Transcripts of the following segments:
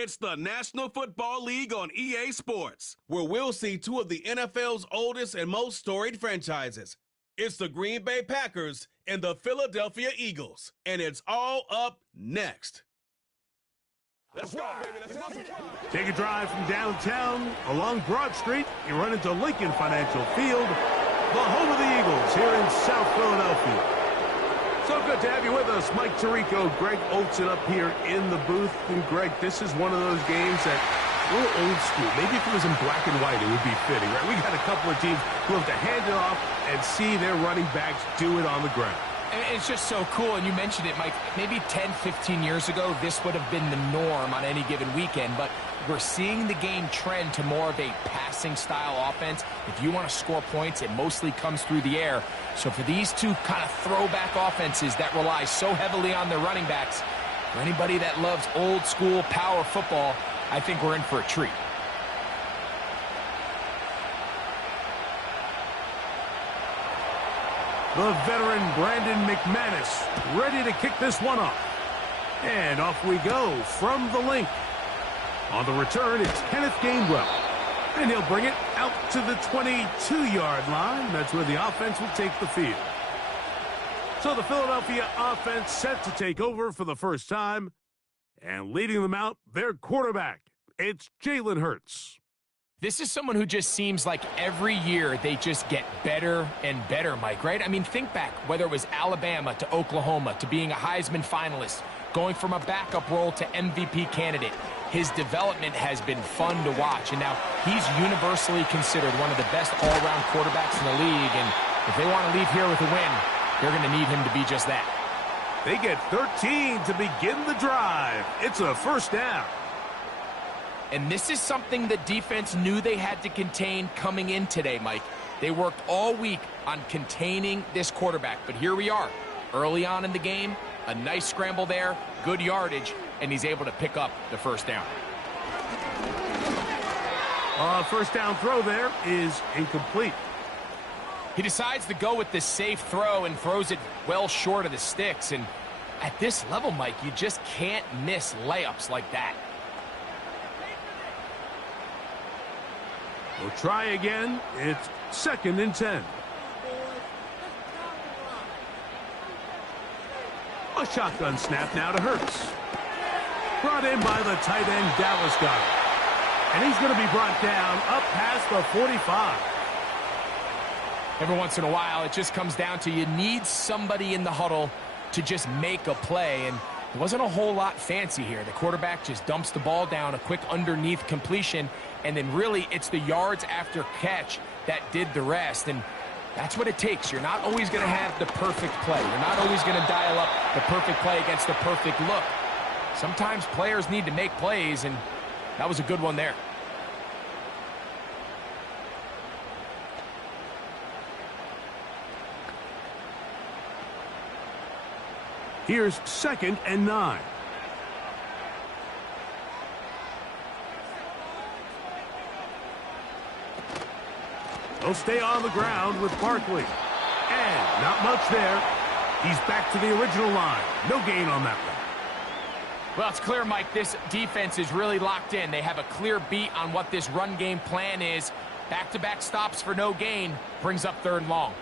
It's the National Football League on EA Sports, where we'll see two of the NFL's oldest and most storied franchises. It's the Green Bay Packers and the Philadelphia Eagles, and it's all up next. Let's go, baby. Let's go. Take a drive from downtown along Broad Street. You run into Lincoln Financial Field, the home of the Eagles here in South Philadelphia. So good to have you with us. Mike Tirico, Greg Olson up here in the booth. And Greg, this is one of those games that a little old school. Maybe if it was in black and white, it would be fitting, right? We got a couple of teams who have to hand it off and see their running backs do it on the ground. And it's just so cool, and you mentioned it, Mike. Maybe 10, 15 years ago, this would have been the norm on any given weekend, but we're seeing the game trend to more of a passing-style offense. If you want to score points, it mostly comes through the air. So for these two kind of throwback offenses that rely so heavily on their running backs, for anybody that loves old-school power football, I think we're in for a treat. The veteran Brandon McManus ready to kick this one off. And off we go from the link. On the return, it's Kenneth Gainwell. And he'll bring it out to the 22-yard line. That's where the offense will take the field. So the Philadelphia offense set to take over for the first time. And leading them out, their quarterback. It's Jalen Hurts. This is someone who just seems like every year they just get better and better, Mike, right? I mean, think back, whether it was Alabama to Oklahoma to being a Heisman finalist, going from a backup role to MVP candidate. His development has been fun to watch, and now he's universally considered one of the best all-around quarterbacks in the league, and if they want to leave here with a win, they're going to need him to be just that. They get 13 to begin the drive. It's a first down. And this is something the defense knew they had to contain coming in today, Mike. They worked all week on containing this quarterback, but here we are. Early on in the game, a nice scramble there, good yardage, and he's able to pick up the first down. First down throw there is incomplete. He decides to go with the safe throw and throws it well short of the sticks. And at this level, Mike, you just can't miss layups like that. We'll try again. It's 2nd and 10. A shotgun snap now to Hurts. Brought in by the tight end, Dallas Goedert. And he's going to be brought down up past the 45. Every once in a while, it just comes down to you need somebody in the huddle to just make a play. And it wasn't a whole lot fancy here. The quarterback just dumps the ball down, a quick underneath completion, and then really it's the yards after catch that did the rest. And that's what it takes. You're not always going to have the perfect play. You're not always going to dial up the perfect play against the perfect look. Sometimes players need to make plays, and that was a good one there. Here's 2nd and 9. They'll stay on the ground with Barkley. And not much there. He's back to the original line. No gain on that one. Well, it's clear, Mike, this defense is really locked in. They have a clear beat on what this run game plan is. Back-to-back stops for no gain brings up 3rd and long.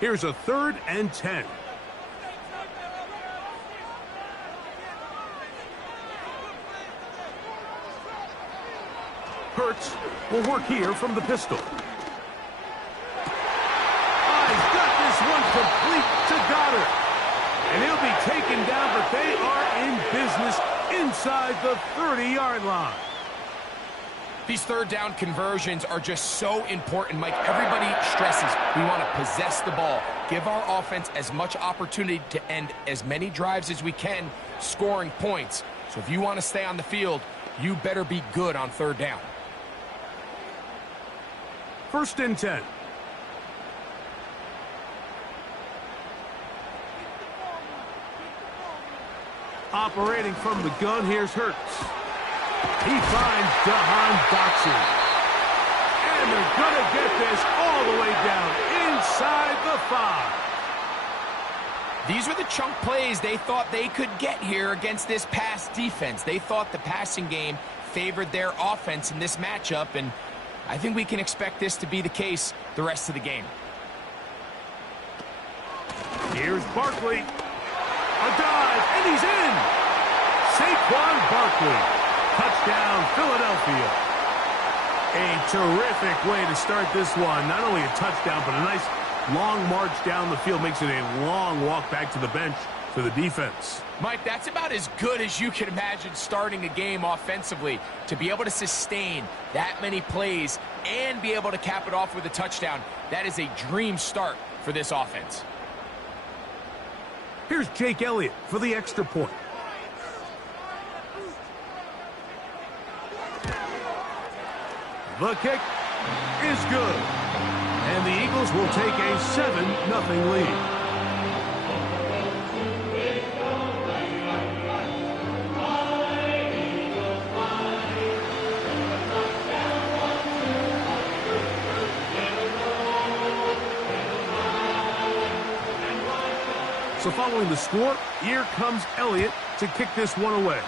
Here's a 3rd and 10. Hurts will work here from the pistol. He's got this one complete to Goddard. And he'll be taken down, but they are in business inside the 30-yard line. These 3rd down conversions are just so important, Mike. Everybody stresses we want to possess the ball, give our offense as much opportunity to end as many drives as we can, scoring points. So if you want to stay on the field, you better be good on 3rd down. 1st and 10. Operating from the gun, here's Hurts. He finds Jahan Dotson. And they're going to get this all the way down inside the 5. These were the chunk plays they thought they could get here against this pass defense. They thought the passing game favored their offense in this matchup, and I think we can expect this to be the case the rest of the game. Here's Barkley. A dive, and he's in! Saquon Barkley. Touchdown, Philadelphia. A terrific way to start this one. Not only a touchdown, but a nice long march down the field. Makes it a long walk back to the bench for the defense. Mike, that's about as good as you can imagine starting a game offensively. To be able to sustain that many plays and be able to cap it off with a touchdown, that is a dream start for this offense. Here's Jake Elliott for the extra point. The kick is good. And the Eagles will take a 7-0 lead. So following the score, here comes Elliott to kick this one away.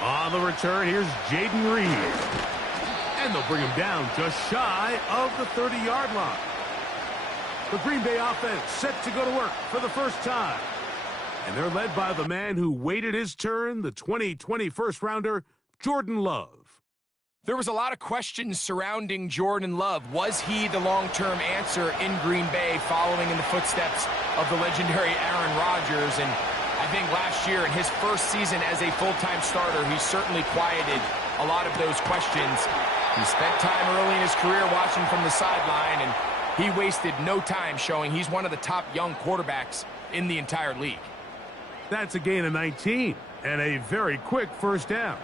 On the return, here's Jaden Reed. And they'll bring him down just shy of the 30-yard line. The Green Bay offense set to go to work for the first time. And they're led by the man who waited his turn, the 2020 first-rounder, Jordan Love. There was a lot of questions surrounding Jordan Love. Was he the long-term answer in Green Bay following in the footsteps of the legendary Aaron Rodgers? And I think last year in his first season as a full-time starter, he certainly quieted a lot of those questions. He spent time early in his career watching from the sideline, and he wasted no time showing he's one of the top young quarterbacks in the entire league. That's a gain of 19 and a very quick first down.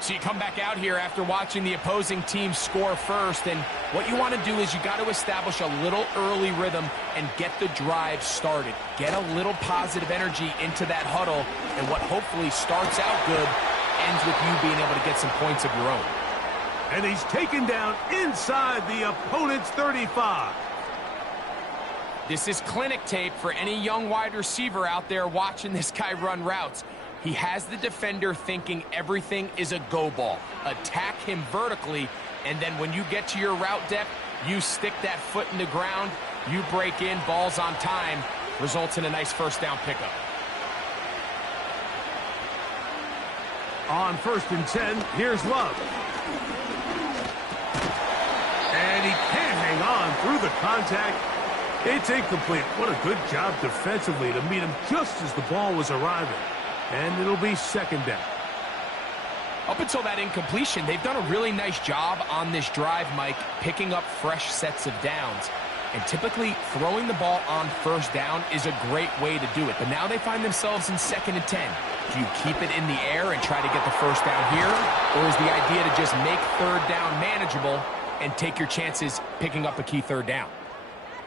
So you come back out here after watching the opposing team score first, and what you want to do is you got to establish a little early rhythm and get the drive started. Get a little positive energy into that huddle, and what hopefully starts out good ends with you being able to get some points of your own. And he's taken down inside the opponent's 35. This is clinic tape for any young wide receiver out there watching this guy run routes. He has the defender thinking everything is a go ball. Attack him vertically, and then when you get to your route depth, you stick that foot in the ground, you break in, balls on time, results in a nice first down pickup. On 1st and 10, here's Love. And he can't hang on through the contact. It's incomplete. What a good job defensively to meet him just as the ball was arriving. And it'll be second down. Up until that incompletion, they've done a really nice job on this drive, Mike, picking up fresh sets of downs. And typically, throwing the ball on first down is a great way to do it. But now they find themselves in 2nd and 10. Do you keep it in the air and try to get the first down here? Or is the idea to just make 3rd down manageable and take your chances picking up a key 3rd down?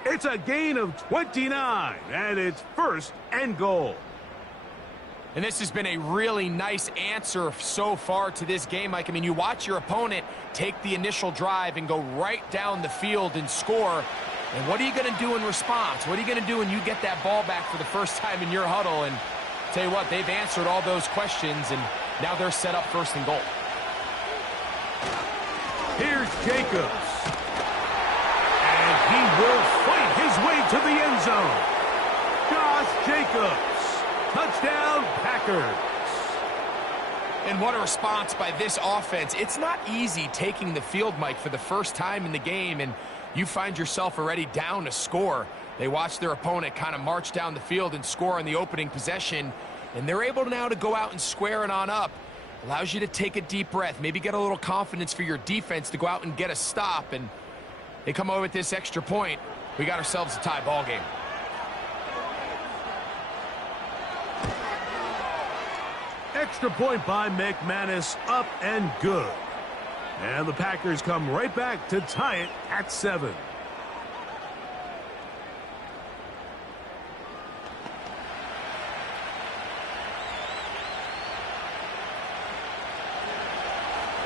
It's a gain of 29, and it's 1st and goal. And this has been a really nice answer so far to this game, Mike. I mean, you watch your opponent take the initial drive and go right down the field and score. And what are you going to do in response? What are you going to do when you get that ball back for the first time in your huddle? And tell you what, they've answered all those questions, and now they're set up 1st and goal. Here's Jacobs. And he will fight his way to the end zone. Josh Jacobs. Touchdown, Packers. And what a response by this offense. It's not easy taking the field, Mike, for the first time in the game, and you find yourself already down a score. They watch their opponent kind of march down the field and score on the opening possession, and they're able now to go out and square it on up. Allows you to take a deep breath, maybe get a little confidence for your defense to go out and get a stop, and they come over with this extra point. We got ourselves a tie ball game. Extra point by McManus, up and good. And the Packers come right back to tie it at 7.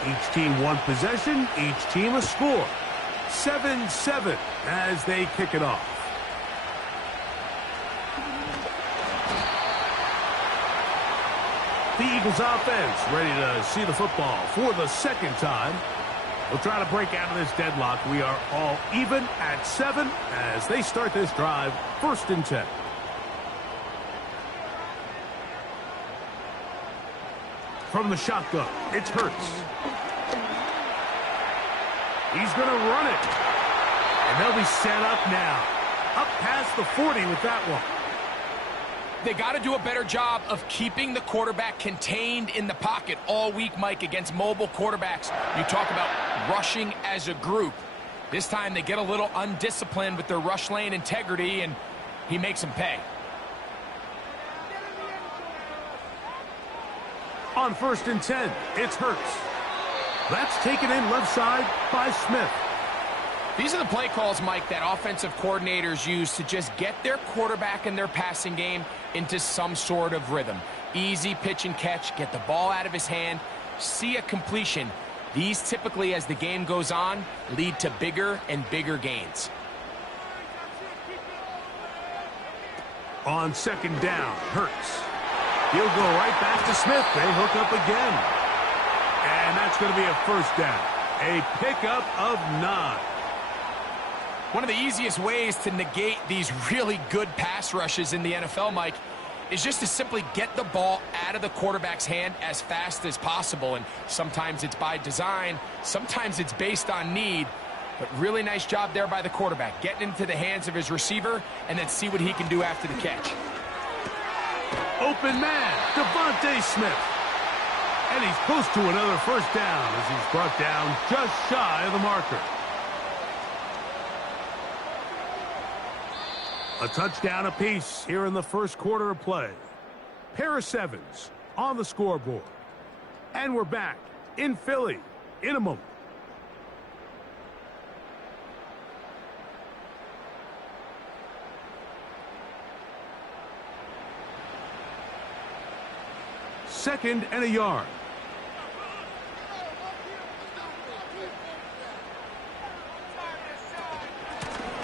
Each team one possession, each team a score. 7-7 as they kick it off. The Eagles offense ready to see the football for the second time. We'll try to break out of this deadlock. We are all even at 7 as they start this drive, 1st and 10. From the shotgun, it's Hurts. He's going to run it. And they'll be set up now. Up past the 40 with that one. They got to do a better job of keeping the quarterback contained in the pocket all week, Mike, against mobile quarterbacks. You talk about rushing as a group. This time they get a little undisciplined with their rush lane integrity, and he makes them pay. On 1st and 10, it's Hurts. That's taken in left side by Smith. These are the play calls, Mike, that offensive coordinators use to just get their quarterback and their passing game into some sort of rhythm. Easy pitch and catch, get the ball out of his hand, see a completion. These typically, as the game goes on, lead to bigger and bigger gains. On 2nd down, Hurts. He'll go right back to Smith. They hook up again. And that's going to be a 1st down. A pickup of 9. One of the easiest ways to negate these really good pass rushes in the NFL, Mike, is just to simply get the ball out of the quarterback's hand as fast as possible. And sometimes it's by design, sometimes it's based on need. But really nice job there by the quarterback, getting into the hands of his receiver and then see what he can do after the catch. Open man, Devontae Smith. And he's close to another 1st down as he's brought down just shy of the marker. A touchdown apiece here in the 1st quarter of play. Pair of 7s on the scoreboard. And we're back in Philly in a moment. Second and a yard.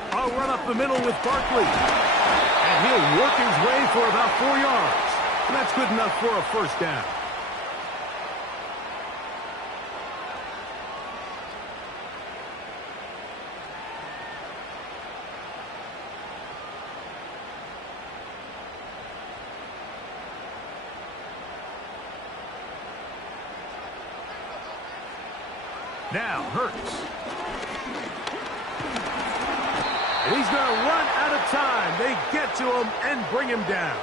A run up the middle with Barkley. And he'll work his way for about 4 yards. And that's good enough for a 1st down. Now Hurts. And he's going to run out of time. They get to him and bring him down.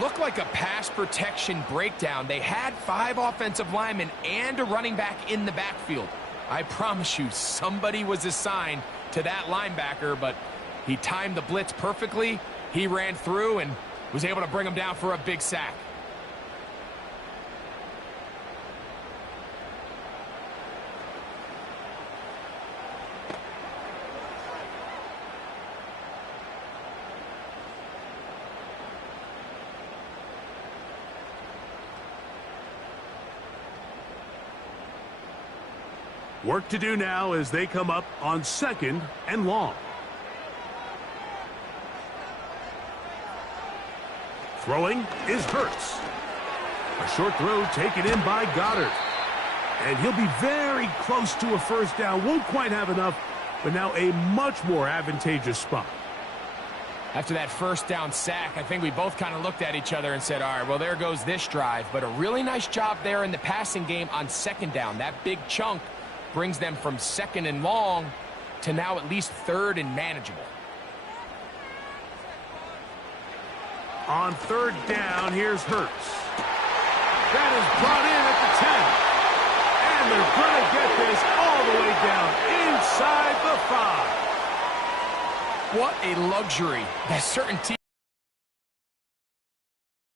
Looked like a pass protection breakdown. They had 5 offensive linemen and a running back in the backfield. I promise you, somebody was assigned to that linebacker, but he timed the blitz perfectly. He ran through and was able to bring him down for a big sack. Work to do now as they come up on 2nd and long. Throwing is Hurts. A short throw taken in by Goddard. And he'll be very close to a 1st down. Won't quite have enough, but now a much more advantageous spot. After that 1st down sack, I think we both kind of looked at each other and said, all right, well, there goes this drive. But a really nice job there in the passing game on 2nd down. That big chunk brings them from 2nd and long to now at least 3rd and manageable. On 3rd down, here's Hurts. That is brought in at the 10. And they're going to get this all the way down inside the 5. What a luxury. That certain team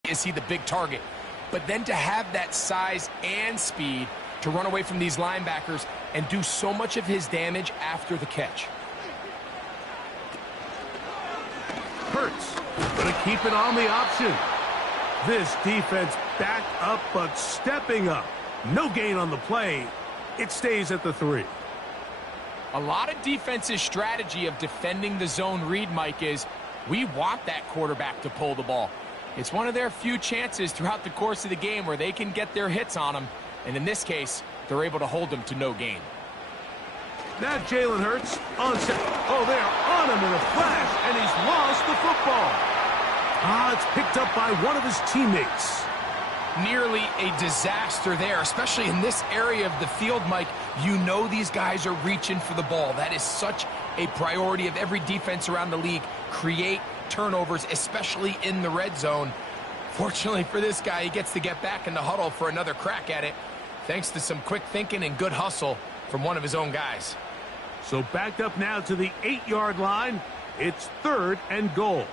is he the big target. But then to have that size and speed to run away from these linebackers and do so much of his damage after the catch. Hurts going to keep it on the option. This defense back up but stepping up. No gain on the play. It stays at the 3. A lot of defensive strategy of defending the zone read, Mike, is we want that quarterback to pull the ball. It's one of their few chances throughout the course of the game where they can get their hits on them. And in this case, they're able to hold them to no gain. Now Jalen Hurts on set. Oh, they're on him in a flash, and he's lost the football. It's picked up by one of his teammates. Nearly a disaster there, especially in this area of the field, Mike. You know these guys are reaching for the ball. That is such a priority of every defense around the league. Create turnovers, especially in the red zone. Fortunately for this guy, he gets to get back in the huddle for another crack at it, thanks to some quick thinking and good hustle from one of his own guys. So backed up now to the 8-yard line. It's 3rd and goal.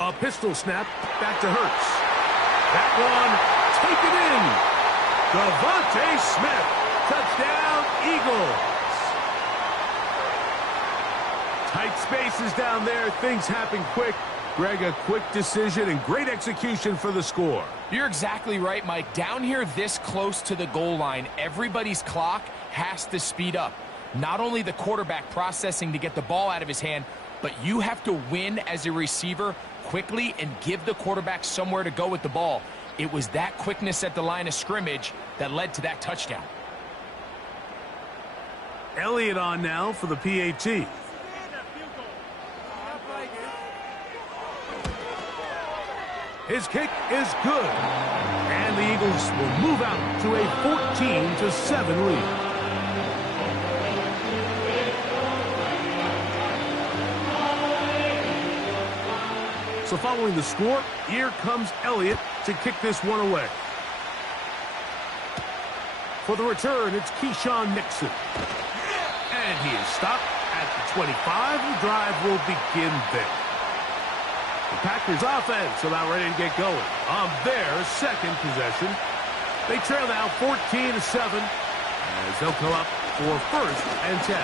A pistol snap back to Hurts. That one taken in. Devontae Smith. Touchdown, Eagles. Tight spaces down there. Things happen quick. Greg, a quick decision and great execution for the score. You're exactly right, Mike. Down here this close to the goal line, everybody's clock has to speed up. Not only the quarterback processing to get the ball out of his hand, but you have to win as a receiver quickly and give the quarterback somewhere to go with the ball. It was that quickness at the line of scrimmage that led to that touchdown. Elliott on now for the PAT. His kick is good. And the Eagles will move out to a 14-7 lead. So following the score, here comes Elliott to kick this one away. For the return, it's Keyshawn Nixon. And he is stopped at the 25. The drive will begin there. The Packers offense about ready to get going on their second possession. They trail now 14-7 as they'll come up for 1st and 10.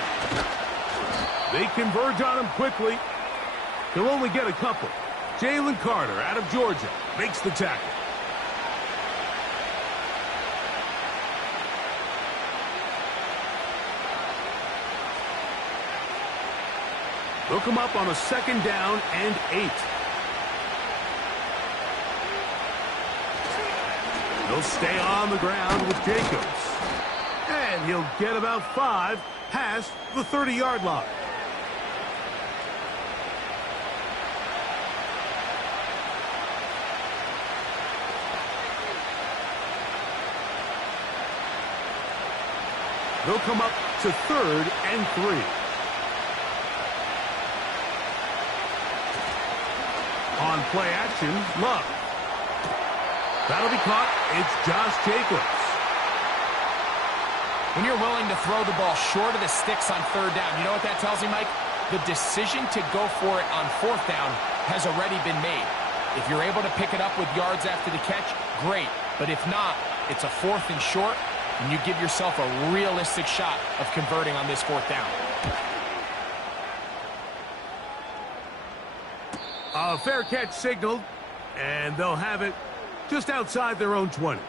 They converge on him quickly. He'll only get a couple. Jalen Carter out of Georgia makes the tackle. They'll come up on a 2nd down and 8. He'll stay on the ground with Jacobs. And he'll get about 5 past the 30-yard line. They'll come up to 3rd and 3. On play action, Love. That'll be caught. It's Josh Jacobs. When you're willing to throw the ball short of the sticks on 3rd down, you know what that tells me, Mike? The decision to go for it on 4th down has already been made. If you're able to pick it up with yards after the catch, great. But if not, it's a 4th and short, and you give yourself a realistic shot of converting on this 4th down. A fair catch signaled, and they'll have it just outside their own 20.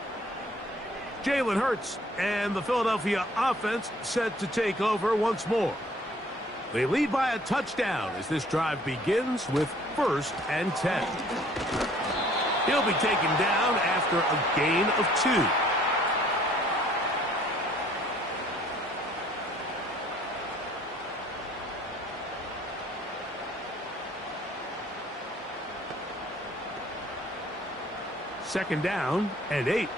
Jalen Hurts and the Philadelphia offense set to take over once more. They lead by a touchdown as this drive begins with 1st and 10. He'll be taken down after a gain of 2. Second down and 8.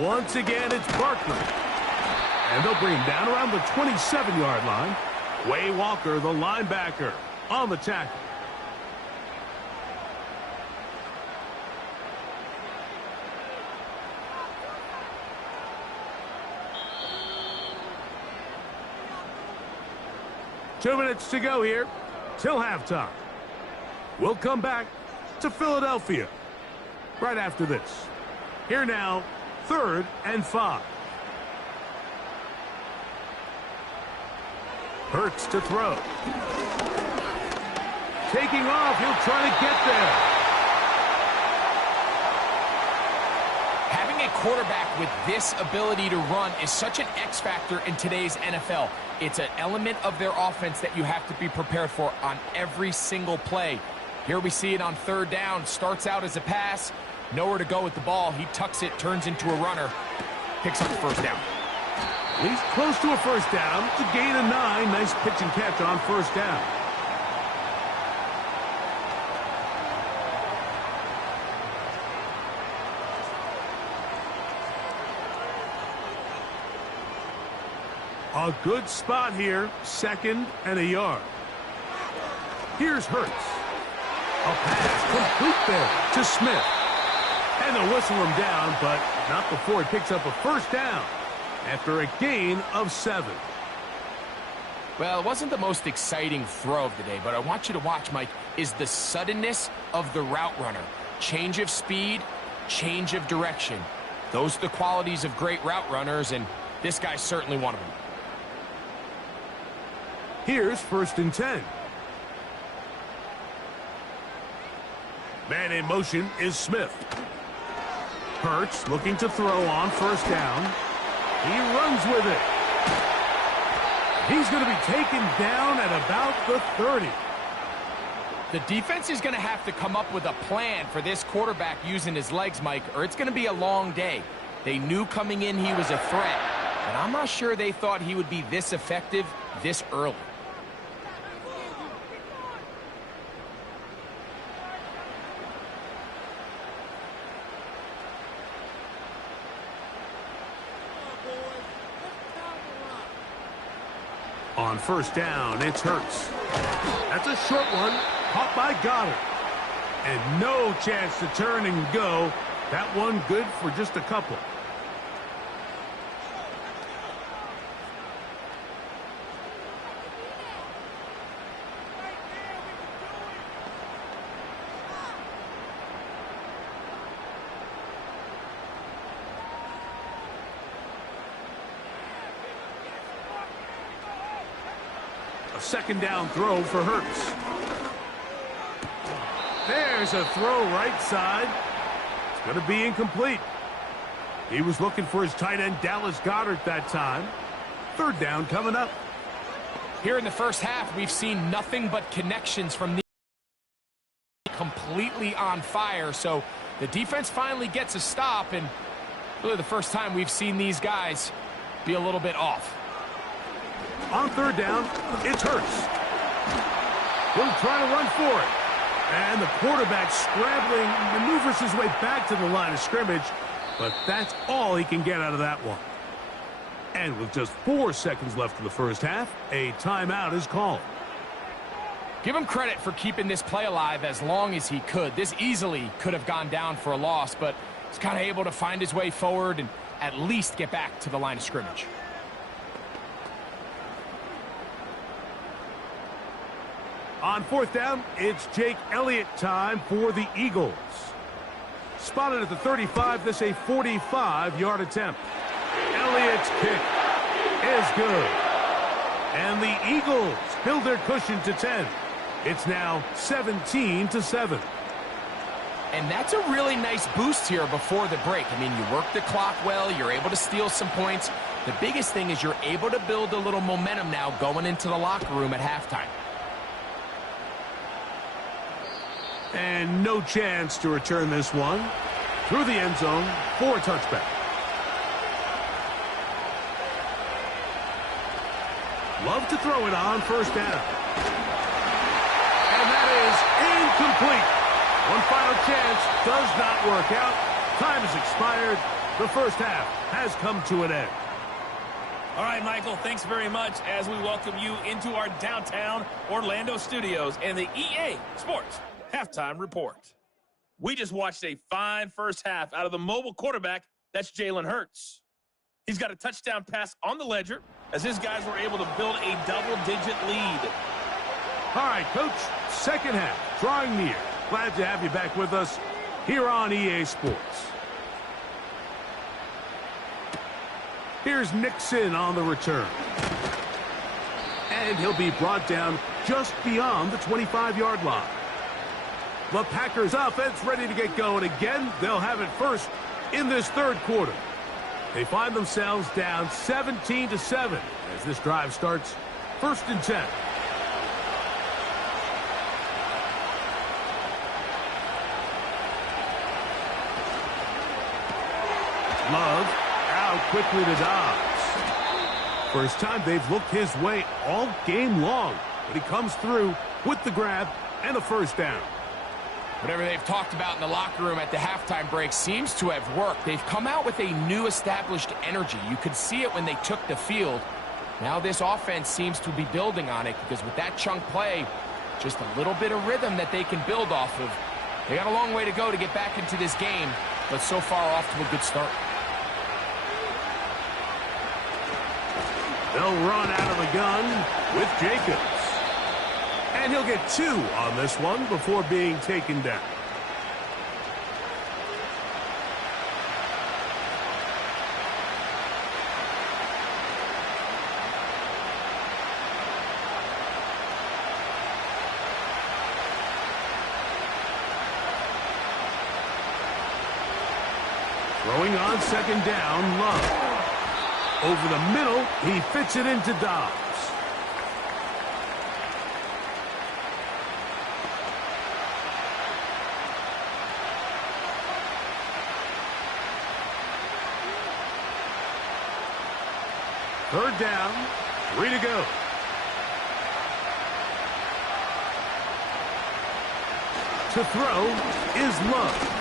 Once again, it's Barkley. And they'll bring him down around the 27-yard line. Way Walker, the linebacker, on the tackle. Two minutes to go here till halftime. We'll come back to Philadelphia right after this. Here now, 3rd and 5. Hurts to throw. Taking off, he'll try to get there. Having Having a quarterback with this ability to run is such an X factor in today's NFL. It's an element of their offense that you have to be prepared for on every single play. Here we see it on third down. Starts out as a pass. Nowhere to go with the ball. He tucks it, turns into a runner. Picks up the first down. He's close to a first down. It's a gain of 9. Nice pitch and catch on first down. A good spot here. 2nd and a yard. Here's Hurts. A pass complete there to Smith. And they'll whistle him down, but not before he picks up a first down after a gain of 7. Well, it wasn't the most exciting throw of the day, but I want you to watch, Mike, is the suddenness of the route runner. Change of speed, change of direction. Those are the qualities of great route runners, and this guy's certainly one of them. Here's 1st and 10. Man in motion is Smith. Hurts looking to throw on first down. He runs with it. He's going to be taken down at about the 30. The defense is going to have to come up with a plan for this quarterback using his legs, Mike, or it's going to be a long day. They knew coming in he was a threat, but I'm not sure they thought he would be this effective this early. On first down, it's Hurts. That's a short one, caught by Goddard. And no chance to turn and go. That one good for just a couple. Second down throw for Hurts. There's a throw right side. It's going to be incomplete. He was looking for his tight end, Dallas Goedert, that time. Third down coming up. Here in the first half, we've seen nothing but connections from the completely on fire. So the defense finally gets a stop, and really the first time we've seen these guys be a little bit off. On third down, it's Hurts. He'll try to run for it. And the quarterback scrambling, maneuvers his way back to the line of scrimmage. But that's all he can get out of that one. And with just 4 seconds left in the first half, a timeout is called. Give him credit for keeping this play alive as long as he could. This easily could have gone down for a loss, but he's kind of able to find his way forward and at least get back to the line of scrimmage. On fourth down, it's Jake Elliott time for the Eagles. Spotted at the 35, this a 45-yard attempt. Elliott's kick is good. And the Eagles build their cushion to 10. It's now 17-7. And that's a really nice boost here before the break. I mean, you work the clock well, you're able to steal some points. The biggest thing is you're able to build a little momentum now going into the locker room at halftime. And no chance to return this one. Through the end zone for a touchback. Love to throw it on first down. And that is incomplete. One final chance does not work out. Time has expired. The first half has come to an end. All right, Michael, thanks very much as we welcome you into our downtown Orlando studios and the EA Sports Halftime Report. We just watched a fine first half out of the mobile quarterback. That's Jalen Hurts. He's got a touchdown pass on the ledger as his guys were able to build a double-digit lead. All right, Coach, second half drawing near. Glad to have you back with us here on EA Sports. Here's Nixon on the return. And he'll be brought down just beyond the 25-yard line. The Packers offense ready to get going again. They'll have it first in this third quarter. They find themselves down 17-7 as this drive starts 1st and 10. Love out quickly to Dobbs. First time they've looked his way all game long, but he comes through with the grab and a first down. Whatever they've talked about in the locker room at the halftime break seems to have worked. They've come out with a new established energy. You could see it when they took the field. Now this offense seems to be building on it because with that chunk play, just a little bit of rhythm that they can build off of. They got a long way to go to get back into this game, but so far off to a good start. They'll run out of the gun with Jacobs. And he'll get 2 on this one before being taken down. Throwing on 2nd down, Love. Over the middle, he fits it into Dobbs. Third down, 3 to go. To throw is Love.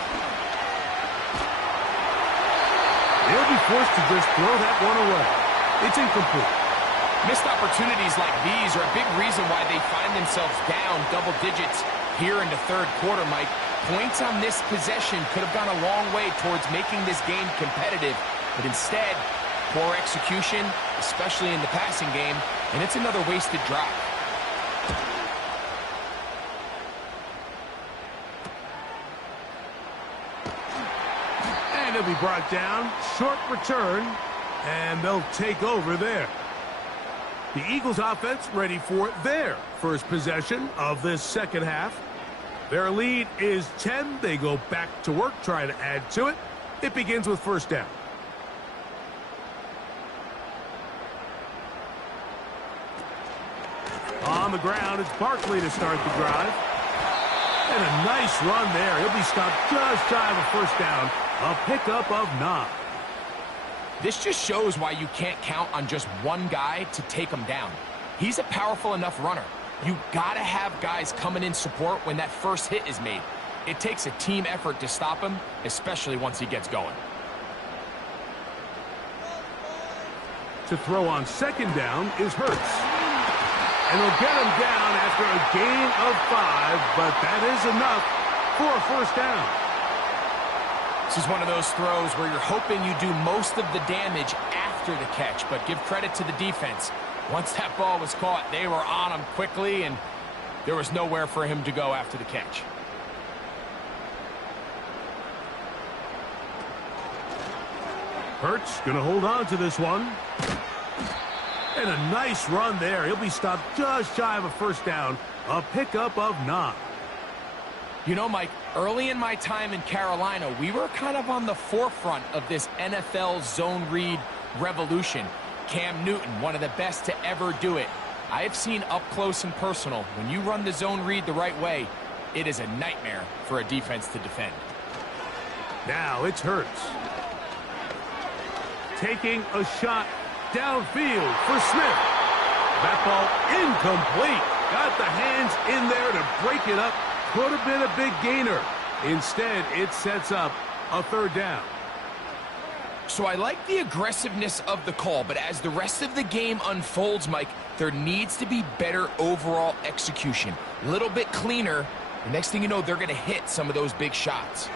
They'll be forced to just throw that one away. It's incomplete. Missed opportunities like these are a big reason why they find themselves down double digits here in the third quarter, Mike. Points on this possession could have gone a long way towards making this game competitive, but instead, poor execution, especially in the passing game, and it's another wasted drive. And he'll be brought down, short return, and they'll take over there. The Eagles offense ready for their first possession of this second half. Their lead is 10. They go back to work, trying to add to it. It begins with first down. On the ground, it's Barkley to start the drive. And a nice run there. He'll be stopped just shy of a first down. A pickup of 9. This just shows why you can't count on just one guy to take him down. He's a powerful enough runner. You gotta have guys coming in support when that first hit is made. It takes a team effort to stop him, especially once he gets going. To throw on second down is Hurts. And they'll get him down after a gain of 5, but that is enough for a first down. This is one of those throws where you're hoping you do most of the damage after the catch, but give credit to the defense. Once that ball was caught, they were on him quickly, and there was nowhere for him to go after the catch. Hurts going to hold on to this one. And a nice run there. He'll be stopped just shy of a first down. A pickup of 9. You know, Mike, early in my time in Carolina, we were kind of on the forefront of this NFL zone read revolution. Cam Newton, one of the best to ever do it. I have seen up close and personal, when you run the zone read the right way, it is a nightmare for a defense to defend. Now it's Hurts. Taking a shot downfield for Smith. That ball incomplete. Got the hands in there to break it up. Could have been a big gainer. Instead, it sets up a third down. So I like the aggressiveness of the call, but as the rest of the game unfolds, Mike, there needs to be better overall execution. A little bit cleaner. The next thing you know, they're going to hit some of those big shots.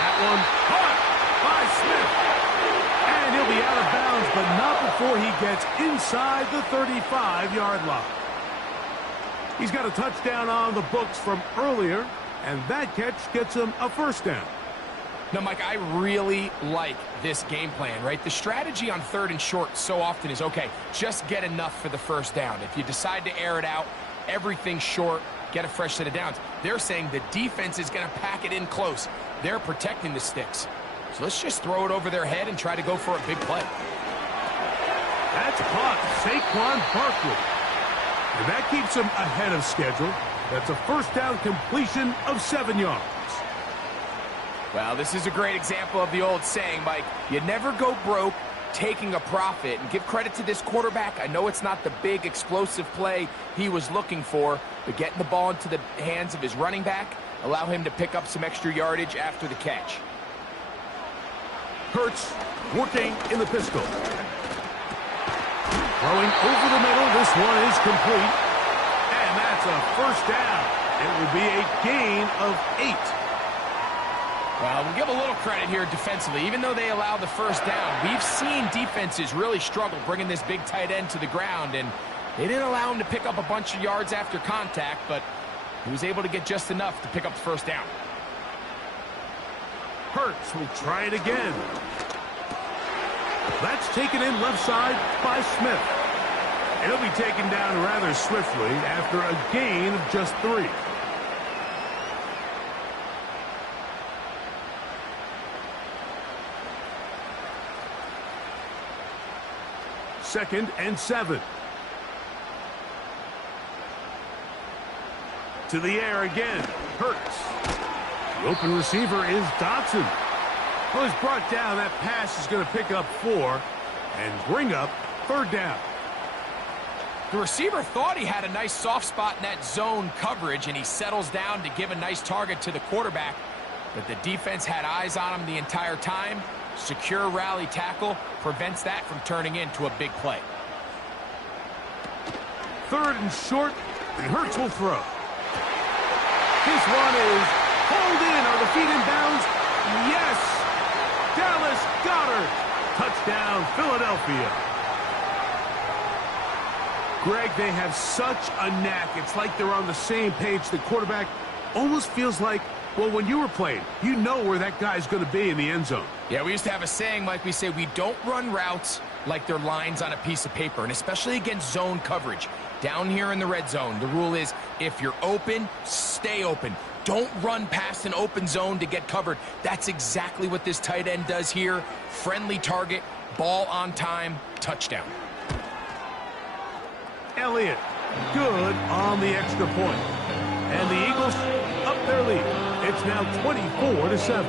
That one caught by Smith. And he'll be out of bounds, but not before he gets inside the 35-yard line. He's got a touchdown on the books from earlier, and that catch gets him a first down. Now, Mike, I really like this game plan, right? The strategy on third and short so often is, okay, just get enough for the first down. If you decide to air it out, everything short get a fresh set of downs. They're saying the defense is going to pack it in close. They're protecting the sticks. So let's just throw it over their head and try to go for a big play. That's caught. Saquon Barkley. And that keeps him ahead of schedule. That's a first down completion of 7 yards. Well, this is a great example of the old saying, Mike. You never go broke taking a profit. And give credit to this quarterback. I know it's not the big explosive play he was looking for, but getting the ball into the hands of his running back, allow him to pick up some extra yardage after the catch. Hurts working in the pistol. Throwing over the middle. This one is complete. And that's a first down. It will be a gain of 8. Well, we'll give a little credit here defensively. Even though they allow the first down, we've seen defenses really struggle bringing this big tight end to the ground, and they didn't allow him to pick up a bunch of yards after contact, but he was able to get just enough to pick up the first down. Hurts will try it again. That's taken in left side by Smith. He'll be taken down rather swiftly after a gain of just 3. Second and 7. To the air again. Hurts. The open receiver is Dotson. Well, he's brought down. That pass is going to pick up 4 and bring up third down. The receiver thought he had a nice soft spot in that zone coverage, and he settles down to give a nice target to the quarterback. But the defense had eyes on him the entire time. Secure rally tackle prevents that from turning into a big play. Third and short, and Hurts will throw. This one is hauled in. Are the feet in bounds? Yes! Dallas Goedert. Touchdown, Philadelphia. Greg, they have such a knack. It's like they're on the same page. The quarterback almost feels like, well, when you were playing, you know where that guy's going to be in the end zone. Yeah, we used to have a saying, Mike, we say we don't run routes like they're lines on a piece of paper, and especially against zone coverage. Down here in the red zone, the rule is if you're open, stay open. Don't run past an open zone to get covered. That's exactly what this tight end does here. Friendly target, ball on time, touchdown. Elliott, good on the extra point. And the Eagles up their lead. It's now 24-7.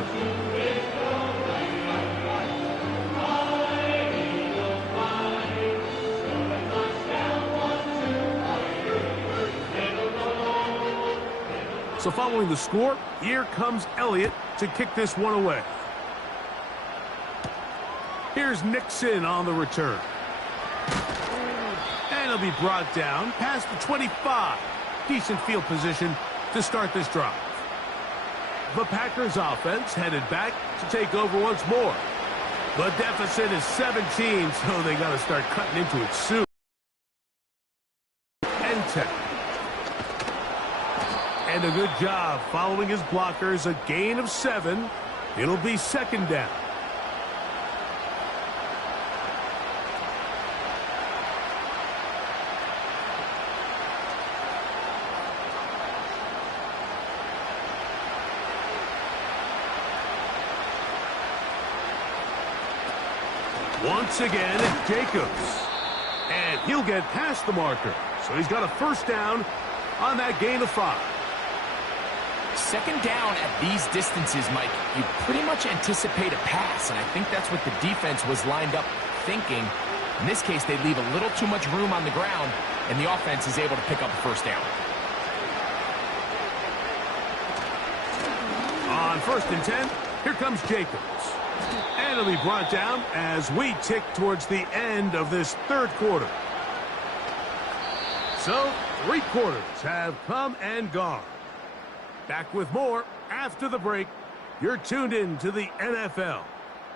So following the score, here comes Elliott to kick this one away. Here's Nixon on the return. And he'll be brought down past the 25. Decent field position to start this drive. The Packers offense headed back to take over once more. The deficit is 17, so they got to start cutting into it soon. And 10. And a good job following his blockers. A gain of 7. It'll be second down. Once again, it's Jacobs. And he'll get past the marker. So he's got a first down on that gain of 5. Second down at these distances, Mike, you pretty much anticipate a pass, and I think that's what the defense was lined up thinking. In this case, they leave a little too much room on the ground, and the offense is able to pick up a first down. On first and 10, here comes Jacobs. And he'll be brought down as we tick towards the end of this third quarter. So, 3 quarters have come and gone. Back with more after the break. You're tuned in to the NFL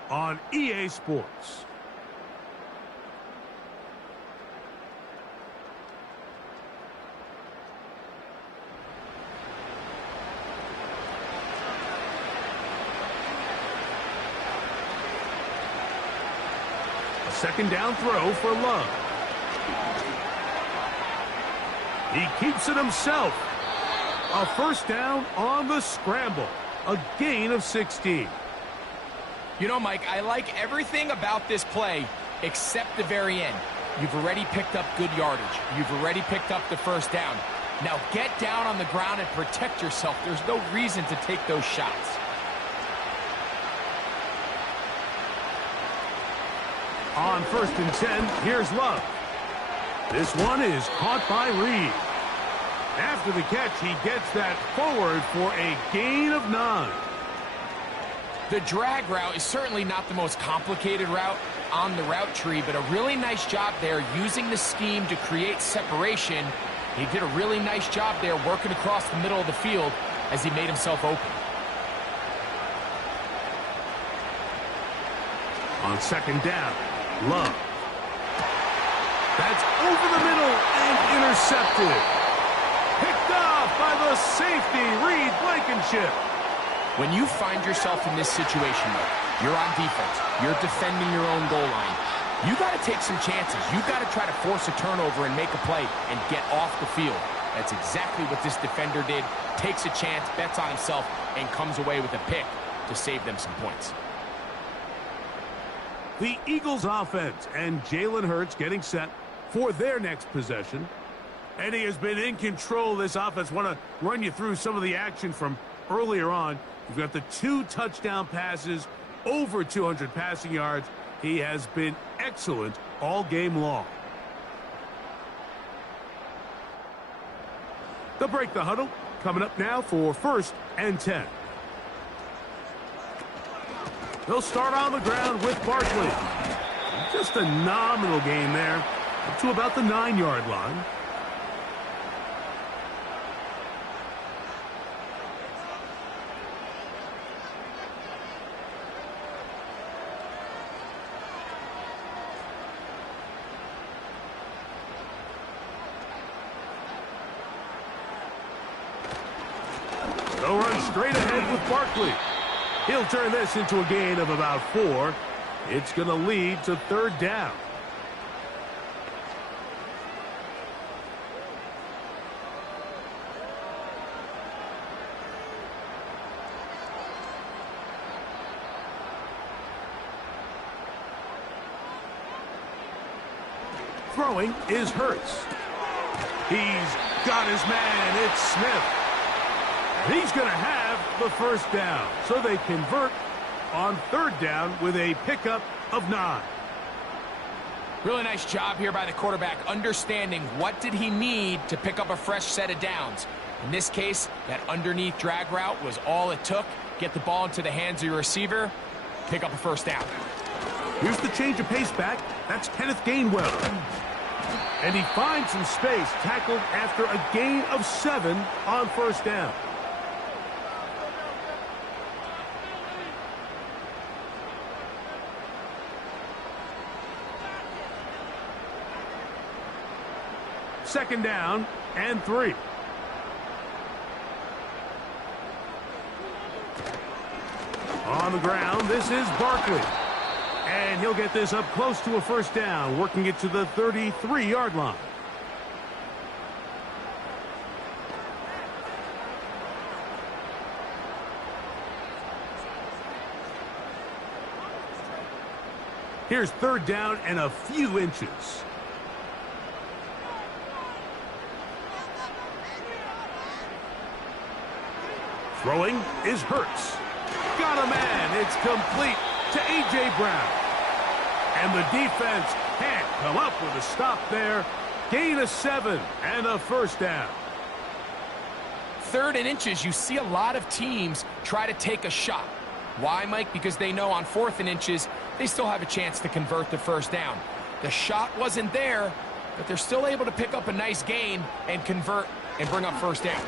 on EA Sports. A second down throw for Love. He keeps it himself. A first down on the scramble. A gain of 16. You know, Mike, I like everything about this play except the very end. You've already picked up good yardage. You've already picked up the first down. Now get down on the ground and protect yourself. There's no reason to take those shots. On 1st and 10, here's Love. This one is caught by Reed. After the catch, he gets that forward for a gain of 9. The drag route is certainly not the most complicated route on the route tree, but a really nice job there using the scheme to create separation. He did a really nice job there working across the middle of the field as he made himself open. On 2nd down, Love. That's over the middle and intercepted. Picked off by the safety, Reed Blankenship. When you find yourself in this situation, though, you're on defense, you're defending your own goal line, you got to take some chances. You got to try to force a turnover and make a play and get off the field. That's exactly what this defender did. Takes a chance, bets on himself, and comes away with a pick to save them some points. The Eagles offense and Jalen Hurts getting set for their next possession. And he has been in control of this offense. Want to run you through some of the action from earlier on. You've got the 2 touchdown passes, over 200 passing yards. He has been excellent all game long. They'll break the huddle. Coming up now for 1st and 10. They'll start on the ground with Barkley. Just a nominal gain there, up to about the 9-yard line. They'll run straight ahead with Barkley. He'll turn this into a gain of about 4. It's going to lead to 3rd down. Throwing is Hurts. He's got his man. It's Smith. He's going to have the first down. So they convert on 3rd down with a pickup of 9. Really nice job here by the quarterback, understanding what did he need to pick up a fresh set of downs. In this case, that underneath drag route was all it took. Get the ball into the hands of your receiver, pick up a first down. Here's the change of pace back. That's Kenneth Gainwell. And he finds some space, tackled after a gain of 7 on 1st down. Second down and 3. On the ground, this is Barkley. And he'll get this up close to a first down, working it to the 33-yard line. Here's 3rd down and a few inches. Throwing is Hurts. Got a man. It's complete to A.J. Brown. And the defense can't come up with a stop there. Gain of 7 and a first down. 3rd and inches, you see a lot of teams try to take a shot. Why, Mike? Because they know on 4th and inches, they still have a chance to convert the first down. The shot wasn't there, but they're still able to pick up a nice gain and convert and bring up first down.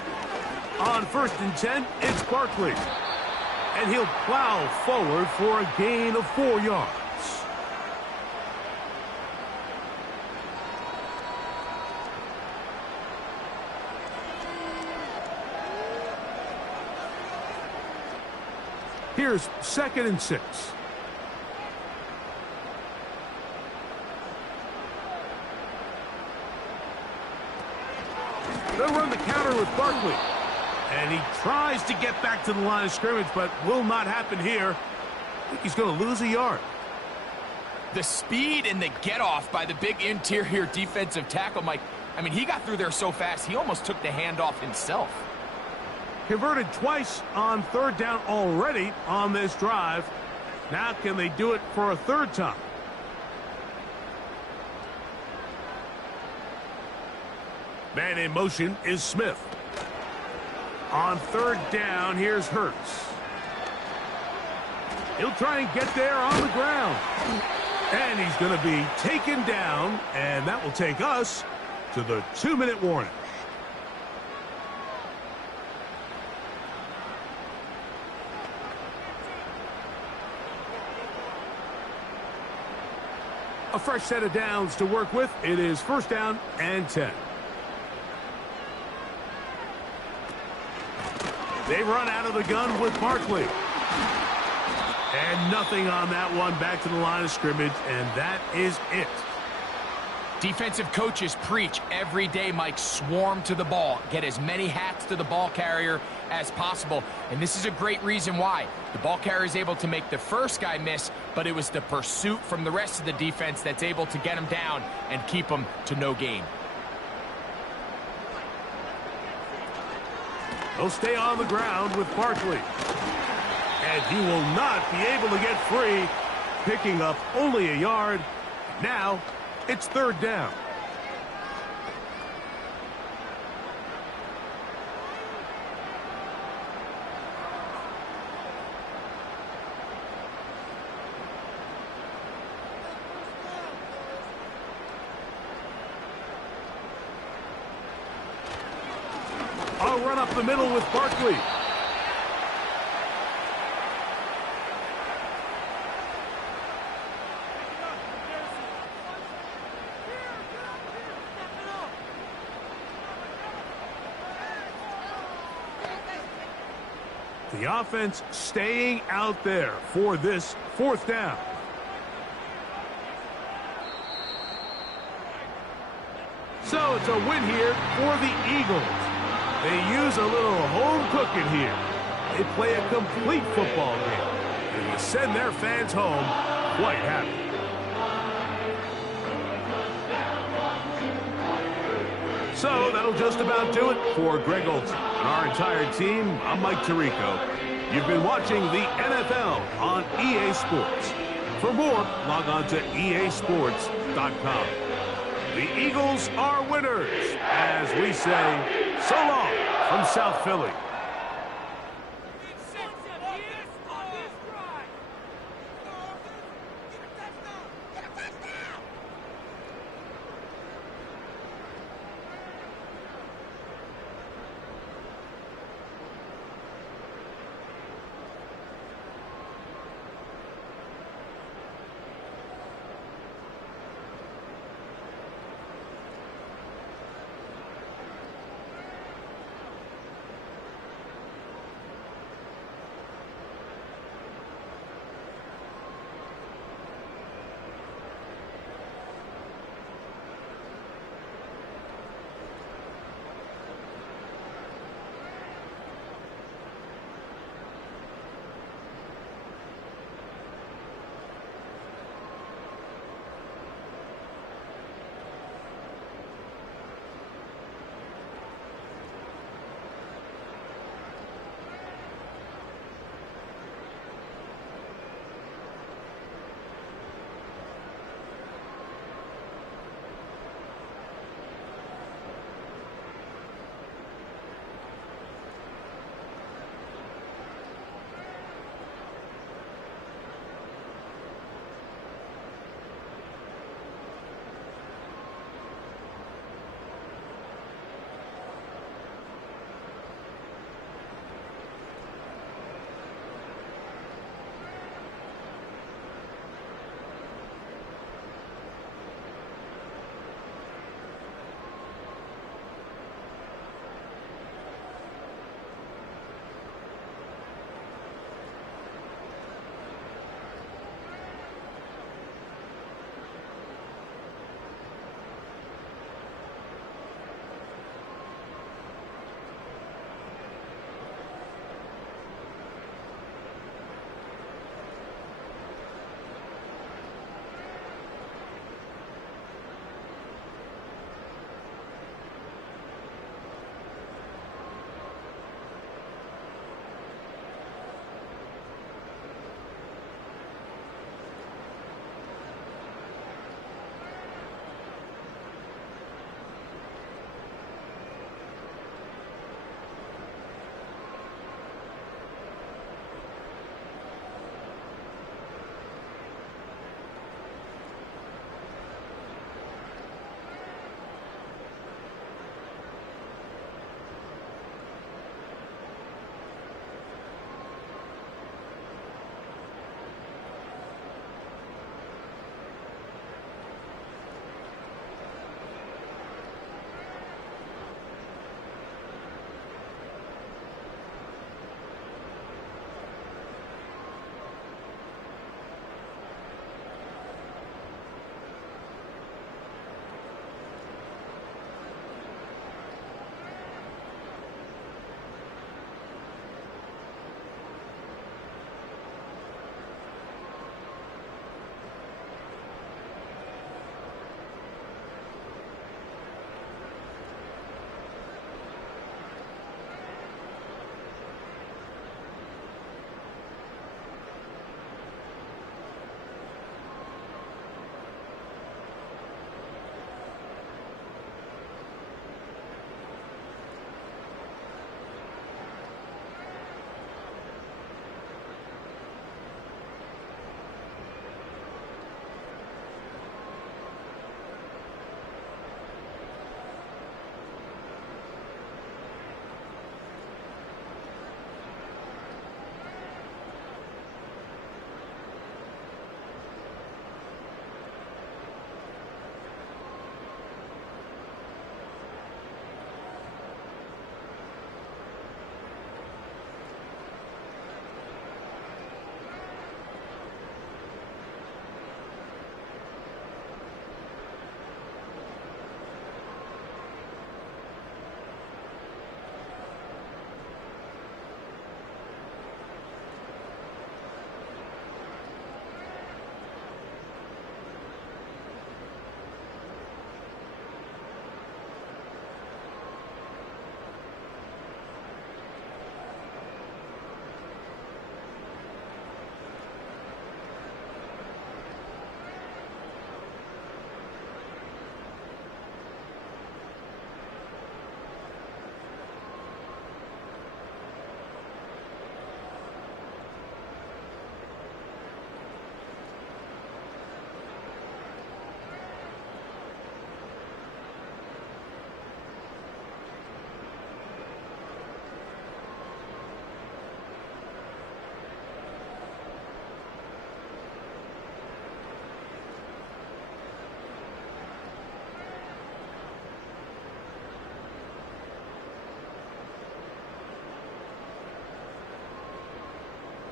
On 1st and 10, it's Barkley. And he'll plow forward for a gain of 4 yards. Here's 2nd and 6. They'll run the counter with Barkley. And he tries to get back to the line of scrimmage, but will not happen here. I think he's going to lose a yard. The speed and the get-off by the big interior defensive tackle, Mike. I mean, he got through there so fast, he almost took the handoff himself. Converted twice on third down already on this drive. Now can they do it for a third time? Man in motion is Smith. On third down, here's Hurts. He'll try and get there on the ground. And he's going to be taken down, and that will take us to the 2-minute warning. A fresh set of downs to work with. It is first down and 10. They run out of the gun with Barkley. And nothing on that one. Back to the line of scrimmage, and that is it. Defensive coaches preach every day, Mike, swarm to the ball. Get as many hats to the ball carrier as possible. And this is a great reason why. The ball carrier is able to make the first guy miss, but it was the pursuit from the rest of the defense that's able to get him down and keep him to no gain. He'll stay on the ground with Barkley. And he will not be able to get free, picking up only a yard. Now, it's third down. I'll run up the middle with Barkley. The offense staying out there for this fourth down. So it's a win here for the Eagles. They use a little home cooking here. They play a complete football game. And they send their fans home quite happy. So that'll just about do it for Greg Olson and our entire team. I'm Mike Tirico. You've been watching the NFL on EA Sports. For more, log on to easports.com. The Eagles are winners, as we say, so long from South Philly.